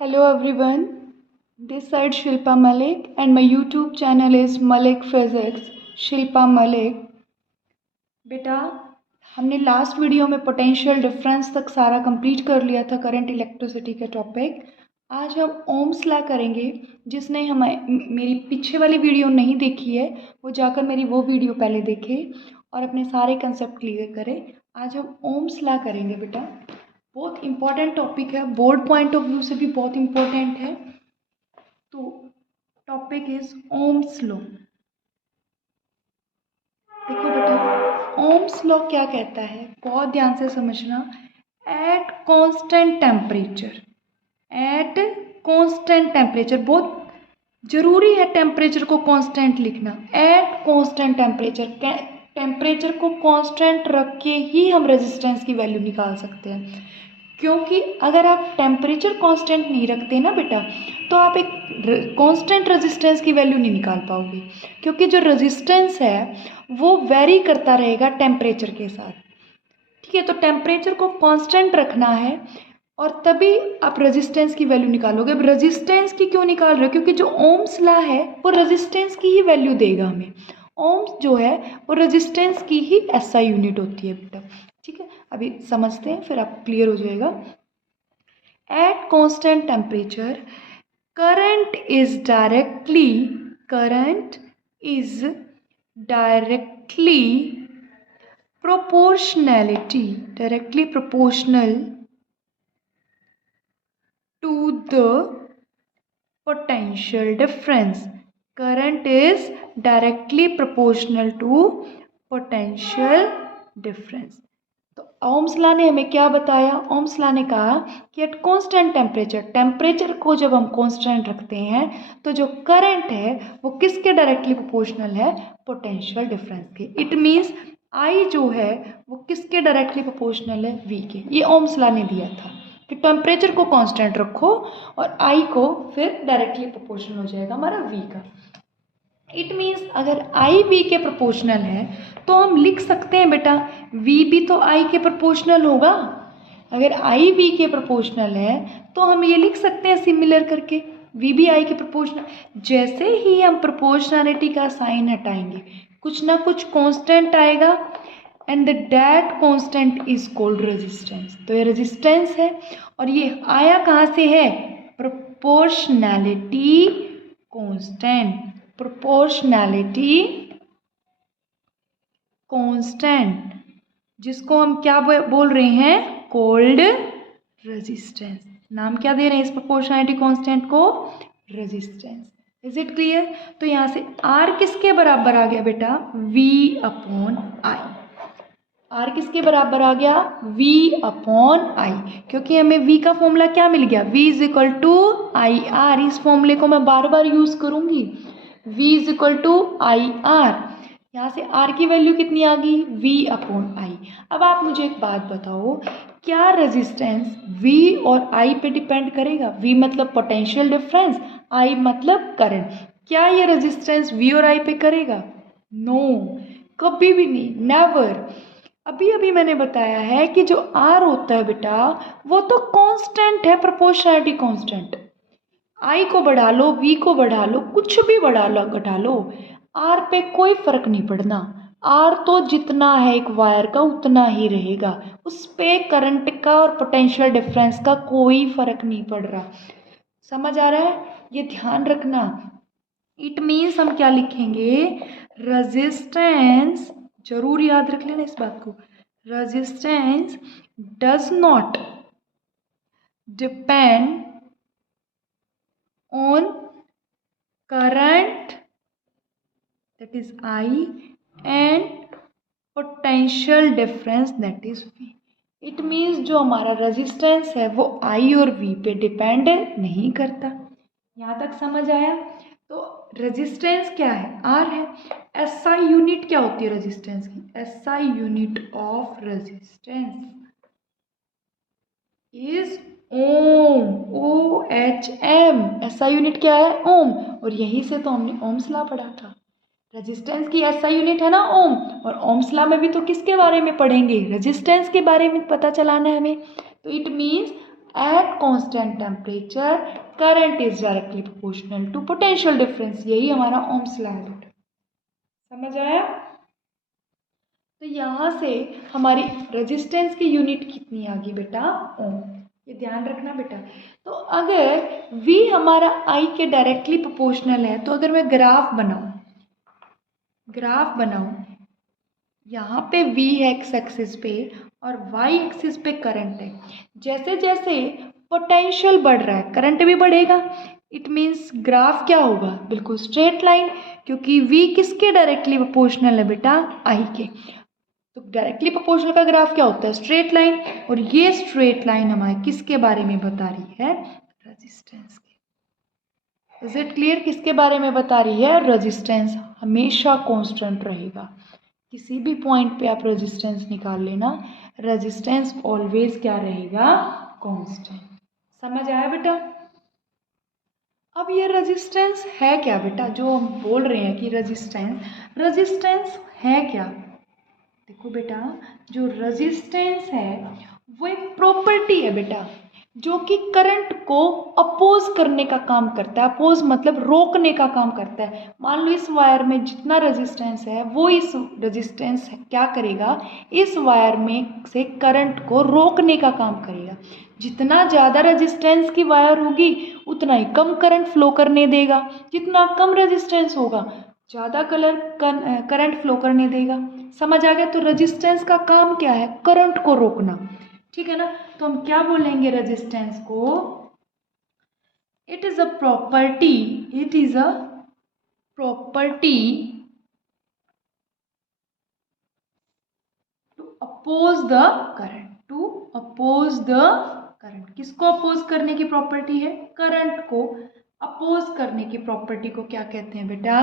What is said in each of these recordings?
Hello everyone, this side Shilpa Malik and my YouTube channel is Malik Physics, Shilpa Malik। बेटा हमने last video में potential difference तक सारा complete कर लिया था करंट इलेक्ट्रिसिटी के टॉपिक। आज हम ओम्स लॉ करेंगे। जिसने मेरी पीछे वाली वीडियो नहीं देखी है वो जाकर मेरी वो वीडियो पहले देखे और अपने सारे कंसेप्ट क्लियर करें। आज हम ओम्स लॉ करेंगे बेटा। बहुत इम्पॉर्टेंट टॉपिक है, बोर्ड पॉइंट ऑफ व्यू से भी बहुत इम्पोर्टेंट है। तो टॉपिक इज ओम्स लॉ। देखो बेटा, ओम्स लॉ क्या कहता है, बहुत ध्यान से समझना। एट कांस्टेंट टेम्परेचर, बहुत जरूरी है टेम्परेचर को कांस्टेंट लिखना। एट कांस्टेंट टेम्परेचर को कांस्टेंट रख के ही हम रेजिस्टेंस की वैल्यू निकाल सकते हैं। क्योंकि अगर आप टेम्परेचर कांस्टेंट नहीं रखते ना बेटा, तो आप एक कांस्टेंट रेजिस्टेंस की वैल्यू नहीं निकाल पाओगे। क्योंकि जो रेजिस्टेंस है वो वेरी करता रहेगा टेम्परेचर के साथ। ठीक है, तो टेम्परेचर को कांस्टेंट रखना है और तभी आप रेजिस्टेंस की वैल्यू निकालोगे। अब रेजिस्टेंस की क्यों निकाल रहे हो? क्योंकि जो ओम्स लॉ है वो रेजिस्टेंस की ही वैल्यू देगा हमें। ओम्स जो है वो रेजिस्टेंस की ही एसआई यूनिट होती है बेटा। ठीक है, अभी समझते हैं फिर आप क्लियर हो जाएगा। Eight constant temperature current is directly proportional to the potential difference. Current is directly proportional to potential difference. तो ओम्स लॉ ने हमें क्या बताया? ओम्स लॉ ने कहा कि एट कांस्टेंट टेम्परेचर को जब हम कांस्टेंट रखते हैं तो जो करंट है वो किसके डायरेक्टली प्रोपोर्शनल है? पोटेंशियल डिफरेंस के। इट मीन्स आई जो है वो किसके डायरेक्टली प्रोपोर्शनल है? वी के। ये ओम्स लॉ ने दिया था कि टेम्परेचर को कांस्टेंट रखो और आई को फिर डायरेक्टली प्रोपोर्शनल हो जाएगा हमारा वी का। इट मीन्स अगर आई वी के प्रोपोर्शनल है तो हम लिख सकते हैं बेटा वी भी तो आई के प्रोपोर्शनल होगा। अगर आई वी के प्रोपोर्शनल है तो हम ये लिख सकते हैं सिमिलर करके वी भी आई के प्रोपोर्शनल। जैसे ही हम प्रोपोर्शनलिटी का साइन हटाएंगे कुछ ना कुछ कांस्टेंट आएगा and that constant is called resistance. तो ये रेजिस्टेंस है और ये आया कहाँ से है? प्रोपोर्शनैलिटी कांस्टेंट, जिसको हम क्या बोल रहे हैं? Cold resistance. नाम क्या दे रहे हैं इस प्रोपोर्शनैलिटी कांस्टेंट को? रेजिस्टेंस। Is it clear? तो यहाँ से R किसके बराबर आ गया बेटा? V अपॉन आई। R किसके बराबर आ गया? V upon I. क्योंकि हमें V का फॉर्मूला क्या मिल गया? V is equal to I R. इस फॉर्मूले को मैं बार बार यूज करूंगी। V is equal to I R. यहाँ से R की वैल्यू कितनी आ गई? V upon I. अब आप मुझे एक बात बताओ, क्या रेजिस्टेंस V और I पे डिपेंड करेगा? V मतलब पोटेंशियल डिफरेंस, I मतलब करंट। क्या ये रेजिस्टेंस V और I पे करेगा? नो, कभी भी नहीं, नेवर। अभी अभी मैंने बताया है कि जो R होता है बेटा वो तो कांस्टेंट है, प्रोपोर्शनैलिटी कांस्टेंट। I को बढ़ा लो, V को बढ़ा लो, कुछ भी बढ़ा लो घटा लो, R पे कोई फर्क नहीं पड़ना। R तो जितना है एक वायर का उतना ही रहेगा, उस पे करंट का और पोटेंशियल डिफरेंस का कोई फर्क नहीं पड़ रहा। समझ आ रहा है? ये ध्यान रखना। इट मीन्स हम क्या लिखेंगे? रेजिस्टेंस, जरूर याद रख लेना इस बात को। Resistance does not depend on current, that is I, and potential difference, that is V. It means जो हमारा रेजिस्टेंस है वो I और V पे डिपेंड नहीं करता। यहाँ तक समझ आया? तो रेजिस्टेंस क्या है? R है। SI यूनिट क्या होती है रेजिस्टेंस की? SI unit of resistance is ohm, OHM। SI unit क्या है? ओम। और यहीं से तो हमने ओम्स लॉ पढ़ा था। रेजिस्टेंस की SI यूनिट है ना ओम, और ओम्स लॉ में भी तो किसके बारे में पढ़ेंगे? रेजिस्टेंस के बारे में पता चलाना है हमें। तो it means at constant temperature current is directly proportional to potential difference. यही हमारा ओम्स लॉ है बेटा, समझ आया। तो यहाँ से हमारी रेजिस्टेंस की यूनिट कितनी आ गई बेटा, ओम। ये ध्यान रखना बेटा। तो अगर V हमारा I के डायरेक्टली प्रोपोर्शनल है, तो अगर मैं ग्राफ बनाऊं, यहाँ पे V है एक्स एक्सिस पे और Y एक्सिस पे करंट है। जैसे जैसे पोटेंशियल बढ़ रहा है करंट भी बढ़ेगा। इट मीन्स ग्राफ क्या होगा, बिल्कुल स्ट्रेट लाइन, क्योंकि V किसके डायरेक्टली प्रोपोर्शनल है बेटा, I के। तो डायरेक्टली प्रोपोर्शनल का ग्राफ क्या होता है, स्ट्रेट लाइन। और ये स्ट्रेट लाइन हमारे किसके बारे में बता रही है, रेजिस्टेंस के। इज इट क्लियर, किसके बारे में बता रही है, रेजिस्टेंस हमेशा कांस्टेंट रहेगा। किसी भी पॉइंट पे आप रेजिस्टेंस निकाल लेना, रेजिस्टेंस ऑलवेज क्या रहेगा, कांस्टेंट। समझ आया बेटा। अब ये रेजिस्टेंस है क्या बेटा, जो हम बोल रहे हैं कि रेजिस्टेंस है क्या। देखो बेटा, जो रेजिस्टेंस है वो एक प्रॉपर्टी है बेटा, जो कि करंट को अपोज करने का काम करता है। अपोज मतलब रोकने का काम करता है। मान लो इस वायर में जितना रेजिस्टेंस है, वो इस रेजिस्टेंस क्या करेगा, इस वायर में से करंट को रोकने का काम करेगा। जितना ज़्यादा रेजिस्टेंस की वायर होगी उतना ही कम करंट फ्लो करने देगा, जितना कम रेजिस्टेंस होगा ज़्यादा करंट फ्लो करने देगा। समझ आ गया। तो रेजिस्टेंस का काम क्या है, करंट को रोकना, ठीक है ना। तो हम क्या बोलेंगे रेजिस्टेंस को, it is a property to oppose the current. किसको अपोज करने की प्रॉपर्टी है, करंट को अपोज करने की प्रॉपर्टी को क्या कहते हैं बेटा,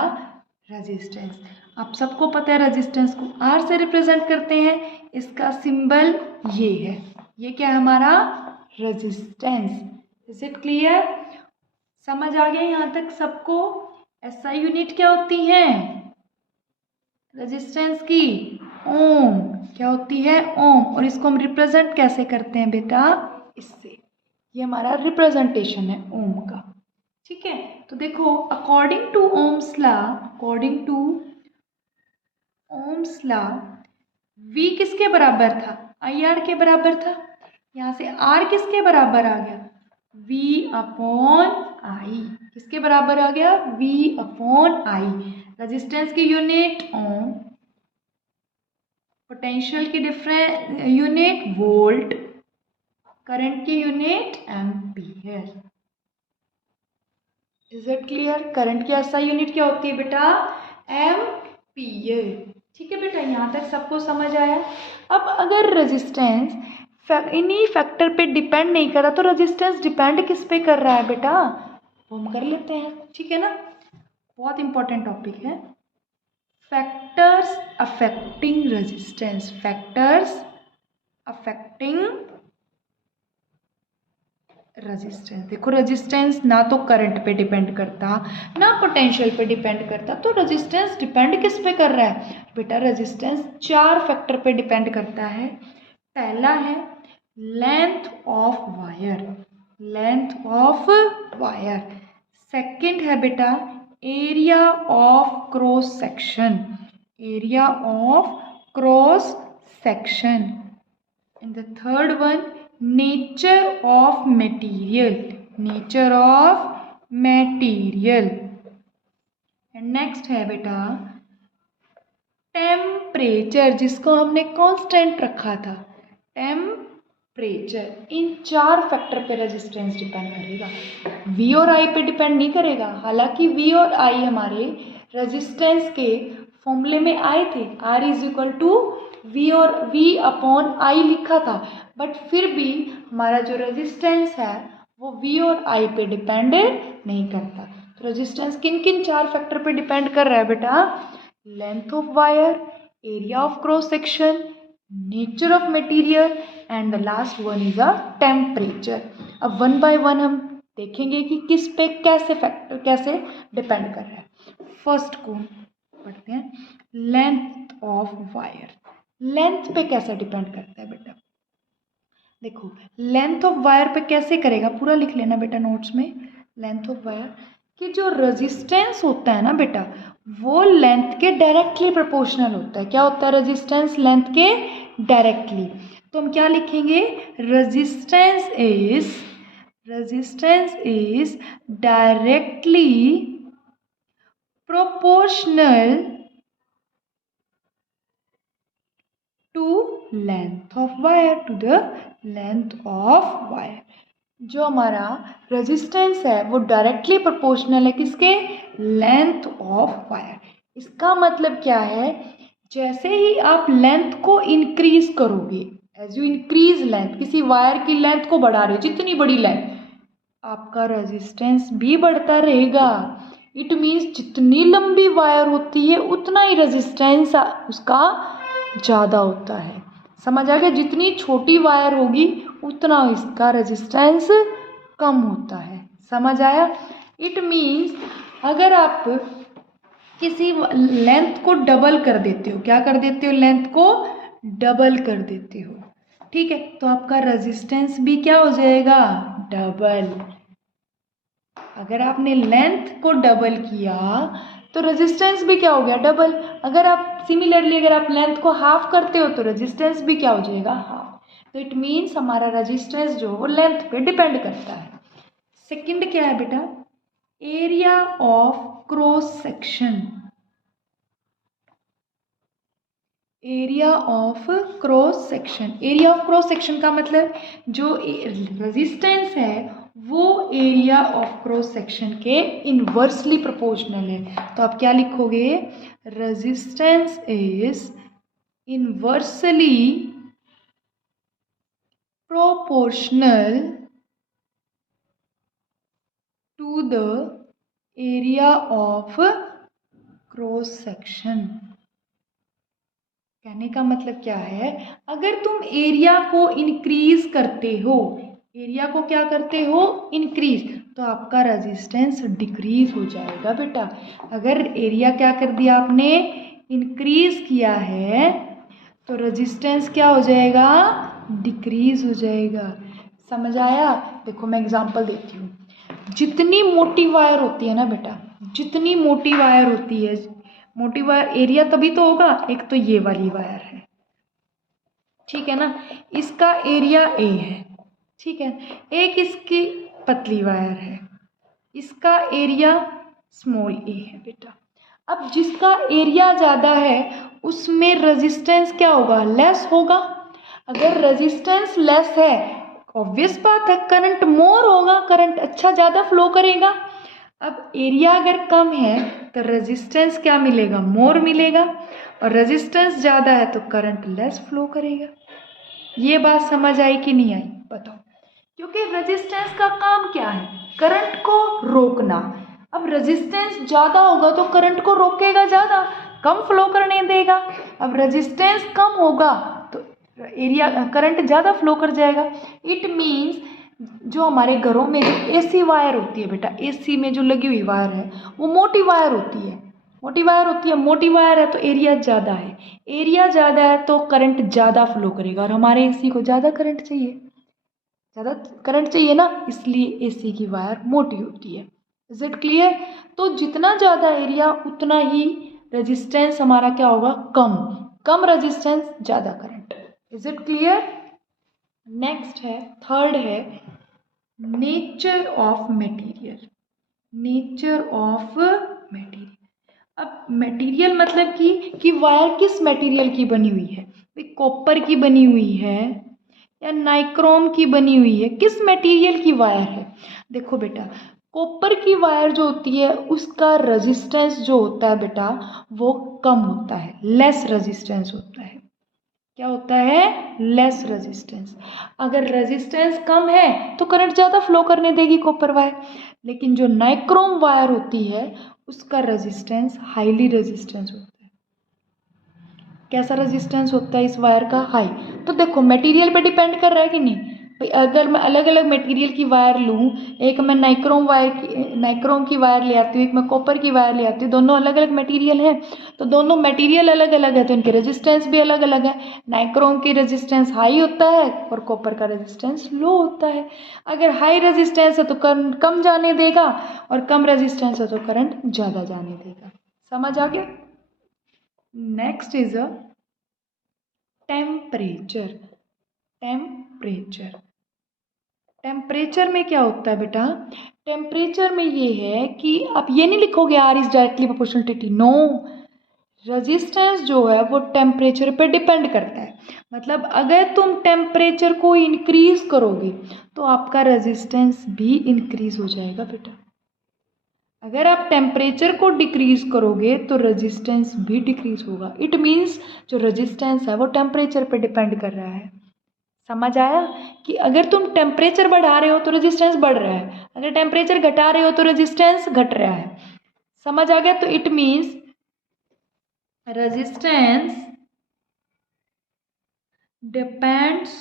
रेजिस्टेंस। आप सबको पता है रेजिस्टेंस को R से रिप्रेजेंट करते हैं। इसका सिंबल ये है, ये क्या है हमारा, रेजिस्टेंस। इज इट क्लियर, समझ आ गया यहाँ तक सबको। SI यूनिट क्या होती है रेजिस्टेंस की, ओम। क्या होती है, ओम। और इसको हम रिप्रेजेंट कैसे करते हैं बेटा, इससे। ये हमारा रिप्रेजेंटेशन है ओम का, ठीक है। तो देखो, according to ohm's law V किसके बराबर था, IR के बराबर था। यहाँ से R किसके बराबर आ गया, V अपॉन I। किसके बराबर आ गया, V अपॉन I। रेजिस्टेंस की यूनिट ओम, पोटेंशियल की यूनिट वोल्ट, करंट की unit ampere. Is it clear. Current की SI यूनिट क्या होती है बेटा, एम्पीयर। ठीक है बेटा, यहाँ तक सबको समझ आया। अब अगर रेजिस्टेंस इन्हीं फैक्टर पे डिपेंड नहीं कर रहा, तो रेजिस्टेंस डिपेंड किस पे कर रहा है बेटा, वो हम कर लेते हैं, ठीक है ना। बहुत इंपॉर्टेंट टॉपिक है, factors affecting resistance. Factors affecting resistance. देखो, रेजिस्टेंस ना तो करंट पे डिपेंड करता, ना पोटेंशियल पे डिपेंड करता, तो रेजिस्टेंस डिपेंड किस पे कर रहा है बेटा, रेजिस्टेंस 4 फैक्टर पे डिपेंड करता है। पहला है लेंथ ऑफ वायर, सेकंड है बेटा area of cross section, and the third one nature of material, and next है बेटा टेम्परेचर, जिसको हमने कांस्टेंट रखा था, टेम्परेचर। इन 4 फैक्टर पे रेजिस्टेंस डिपेंड करेगा, V और I पे डिपेंड नहीं करेगा। हालांकि V और I हमारे रेजिस्टेंस के फॉर्मूले में आए थे, R is equal to V upon I लिखा था, बट फिर भी हमारा जो रेजिस्टेंस है वो V और I पे डिपेंड नहीं करता। तो रेजिस्टेंस किन किन 4 फैक्टर पे डिपेंड कर रहा है बेटा, length of wire, area of cross section, nature of material, and the last one is a temperature. अब वन बाय वन हम देखेंगे कि किस पे कैसे फैक्टर कैसे डिपेंड कर रहा है। फर्स्ट को पढ़ते हैं, लेंथ ऑफ वायर। लेंथ पे कैसे डिपेंड करता है बेटा, देखो लेंथ ऑफ वायर पे कैसे करेगा, पूरा लिख लेना बेटा नोट्स में। लेंथ ऑफ वायर कि जो रेजिस्टेंस होता है ना बेटा, वो लेंथ के डायरेक्टली प्रोपोर्शनल होता है। क्या होता है रेजिस्टेंस? लेंथ के डायरेक्टली। तो हम क्या लिखेंगे? Resistance is directly proportional to length of wire, to the length of wire. जो हमारा रेजिस्टेंस है वो डायरेक्टली प्रोपोर्शनल है किसके? Length of wire. इसका मतलब क्या है? जैसे ही आप लेंथ को इंक्रीज करोगे, एज यू इंक्रीज लेंथ, किसी वायर की लेंथ को बढ़ा रहे हो, जितनी बड़ी लेंथ, आपका रेजिस्टेंस भी बढ़ता रहेगा। इट मीन्स जितनी लंबी वायर होती है उतना ही रेजिस्टेंस उसका ज़्यादा होता है। समझ आ गया? जितनी छोटी वायर होगी उतना इसका रेजिस्टेंस कम होता है। समझ आया? इट मीन्स अगर आप किसी लेंथ को डबल कर देते हो, क्या कर देते हो? लेंथ को डबल कर देते हो, ठीक है, तो आपका रेजिस्टेंस भी क्या हो जाएगा? डबल। अगर आपने लेंथ को डबल किया तो रेजिस्टेंस भी क्या हो गया? डबल। अगर आप सिमिलरली अगर आप लेंथ को हाफ करते हो तो रेजिस्टेंस भी क्या हो जाएगा? हाफ। तो इट मीन्स हमारा रेजिस्टेंस जो वो लेंथ पे डिपेंड करता है। सेकंड क्या है बेटा? Area of cross section. Area of cross section, area of cross section का मतलब जो रेजिस्टेंस है वो एरिया ऑफ क्रॉस सेक्शन के इनवर्सली प्रोपोर्शनल है। तो आप क्या लिखोगे? Resistance is inversely proportional to the area of cross section. कहने का मतलब क्या है? अगर तुम एरिया को इंक्रीज करते हो, एरिया को क्या करते हो? इंक्रीज, तो आपका रेजिस्टेंस डिक्रीज हो जाएगा बेटा। अगर एरिया क्या कर दिया आपने? इंक्रीज किया है, तो रेजिस्टेंस क्या हो जाएगा? डिक्रीज हो जाएगा। समझ आया? देखो मैं एग्जांपल देती हूँ। जितनी मोटी वायर होती है ना बेटा, जितनी मोटी वायर होती है, मोटी वायर एरिया तभी तो होगा। एक तो ये वाली वायर है, ठीक है ना, इसका एरिया ए है, ठीक है। एक इसकी पतली वायर है, इसका एरिया स्मॉल ए है बेटा। अब जिसका एरिया ज़्यादा है उसमें रेजिस्टेंस क्या होगा? लेस होगा। अगर रेजिस्टेंस लेस है, ऑब्वियस बात है करंट मोर होगा, करंट अच्छा ज़्यादा फ्लो करेगा। अब एरिया अगर कम है तो रेजिस्टेंस क्या मिलेगा? मोर मिलेगा। और रेजिस्टेंस ज़्यादा है तो करंट लेस फ्लो करेगा। ये बात समझ आई कि नहीं आई? बताओ। क्योंकि रेजिस्टेंस का काम क्या है? करंट को रोकना। अब रेजिस्टेंस ज़्यादा होगा तो करंट को रोकेगा ज़्यादा, कम फ्लो करने देगा। अब रेजिस्टेंस कम होगा तो एरिया करंट ज़्यादा फ्लो कर जाएगा। इट मीन्स जो हमारे घरों में जो एसी वायर होती है बेटा, एसी में जो लगी हुई वायर है वो मोटी वायर होती है, मोटी वायर होती है। मोटी वायर है तो एरिया ज़्यादा है, एरिया ज़्यादा है तो करंट ज़्यादा फ्लो करेगा। और हमारे एसी को ज़्यादा करंट चाहिए, ज़्यादा करंट चाहिए ना, इसलिए एसी की वायर मोटी होती है। Is it clear? तो जितना ज़्यादा एरिया उतना ही रेजिस्टेंस हमारा क्या होगा? कम। कम रेजिस्टेंस ज़्यादा current. Is it clear? Next है, थर्ड है nature of material. Nature of material. अब मटेरियल मतलब कि वायर किस मटेरियल की बनी हुई है? कॉपर की बनी हुई है या नाइक्रोम की बनी हुई है? किस मटेरियल की वायर है? देखो बेटा, कॉपर की वायर जो होती है उसका रेजिस्टेंस जो होता है बेटा वो कम होता है, लेस रेजिस्टेंस होता है। क्या होता है? Less resistance. अगर रेजिस्टेंस कम है तो करंट ज़्यादा फ्लो करने देगी कॉपर वायर। लेकिन जो नाइक्रोम वायर होती है उसका रेजिस्टेंस हाईली रेजिस्टेंस होता है। कैसा रेजिस्टेंस होता है इस वायर का? हाई। तो देखो मटेरियल पे डिपेंड कर रहा है कि नहीं? भाई अगर मैं अलग अलग मटेरियल की वायर लूँ, एक मैं नाइक्रोम की वायर ले आती हूँ, एक मैं कॉपर की वायर ले आती हूँ, दोनों अलग अलग मटेरियल हैं, तो दोनों मटेरियल अलग अलग है तो इनके रेजिस्टेंस भी अलग अलग है। नाइक्रोम की रेजिस्टेंस हाई होता है और कॉपर का रेजिस्टेंस लो होता है। अगर हाई रेजिस्टेंस है तो करंट कम जाने देगा और कम रेजिस्टेंस है तो करंट ज़्यादा जाने देगा। समझ आ गया? Next is a temperature. Temperature में क्या होता है बेटा? टेम्परेचर में ये है कि आप ये नहीं लिखोगे R is directly proportional to T, no. Resistance जो है वो टेम्परेचर पे डिपेंड करता है। मतलब अगर तुम टेम्परेचर को इंक्रीज करोगे तो आपका रेजिस्टेंस भी इंक्रीज हो जाएगा बेटा। अगर आप टेम्परेचर को डिक्रीज करोगे तो रेजिस्टेंस भी डिक्रीज होगा। इट मीन्स जो रेजिस्टेंस है वो टेम्परेचर पे डिपेंड कर रहा है। समझ आया कि अगर तुम टेम्परेचर बढ़ा रहे हो तो रेजिस्टेंस बढ़ रहा है, अगर टेम्परेचर घटा रहे हो तो रेजिस्टेंस घट रहा है। समझ आ गया? तो it means resistance depends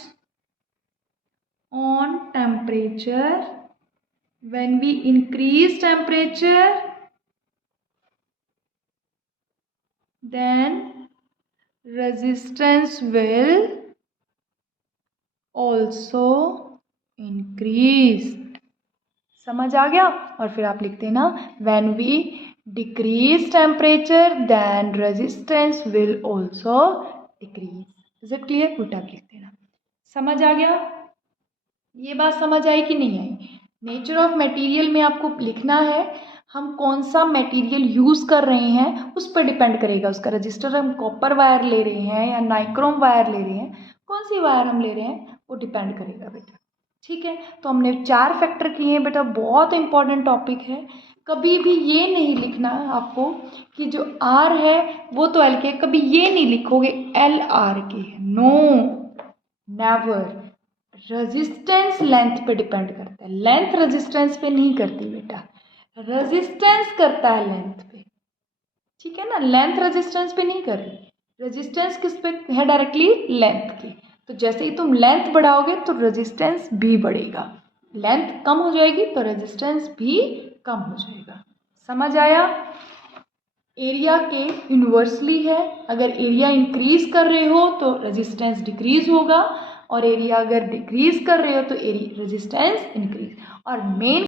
on temperature. When we increase temperature then resistance will also increase। समझ आ गया? और फिर आप लिखते हैं ना when we decrease temperature then resistance will also decrease। Is it clear? उल्टा लिख देना। समझ आ गया? ये बात समझ आई कि नहीं आई? नेचर ऑफ मटेरियल में आपको लिखना है हम कौन सा मटेरियल यूज़ कर रहे हैं, उस पर डिपेंड करेगा उसका रजिस्टर। हम कॉपर वायर ले रहे हैं या नाइक्रोम वायर ले रहे हैं, कौन सी वायर हम ले रहे हैं वो डिपेंड करेगा बेटा। ठीक है? तो हमने 4 फैक्टर किए हैं बेटा, बहुत इंपॉर्टेंट टॉपिक है। कभी भी ये नहीं लिखना आपको कि जो आर है वो तो एल के, कभी ये नहीं लिखोगे एल आर के है, नो, नेवर। रेजिस्टेंस लेंथ पे डिपेंड करता है, लेंथ रेजिस्टेंस पे नहीं करती बेटा, रेजिस्टेंस करता है लेंथ पे। ठीक है ना? लेंथ रेजिस्टेंस पे नहीं कर रही, रेजिस्टेंस किस पे है? डायरेक्टली लेंथ की। तो जैसे ही तुम लेंथ बढ़ाओगे तो रेजिस्टेंस भी बढ़ेगा, लेंथ कम हो जाएगी तो रेजिस्टेंस भी कम हो जाएगा। समझ आया? एरिया के इन्वर्सली है, अगर एरिया इंक्रीज कर रहे हो तो रेजिस्टेंस डिक्रीज होगा और एरिया अगर डिक्रीज कर रहे हो तो रेजिस्टेंस इंक्रीज। और मेन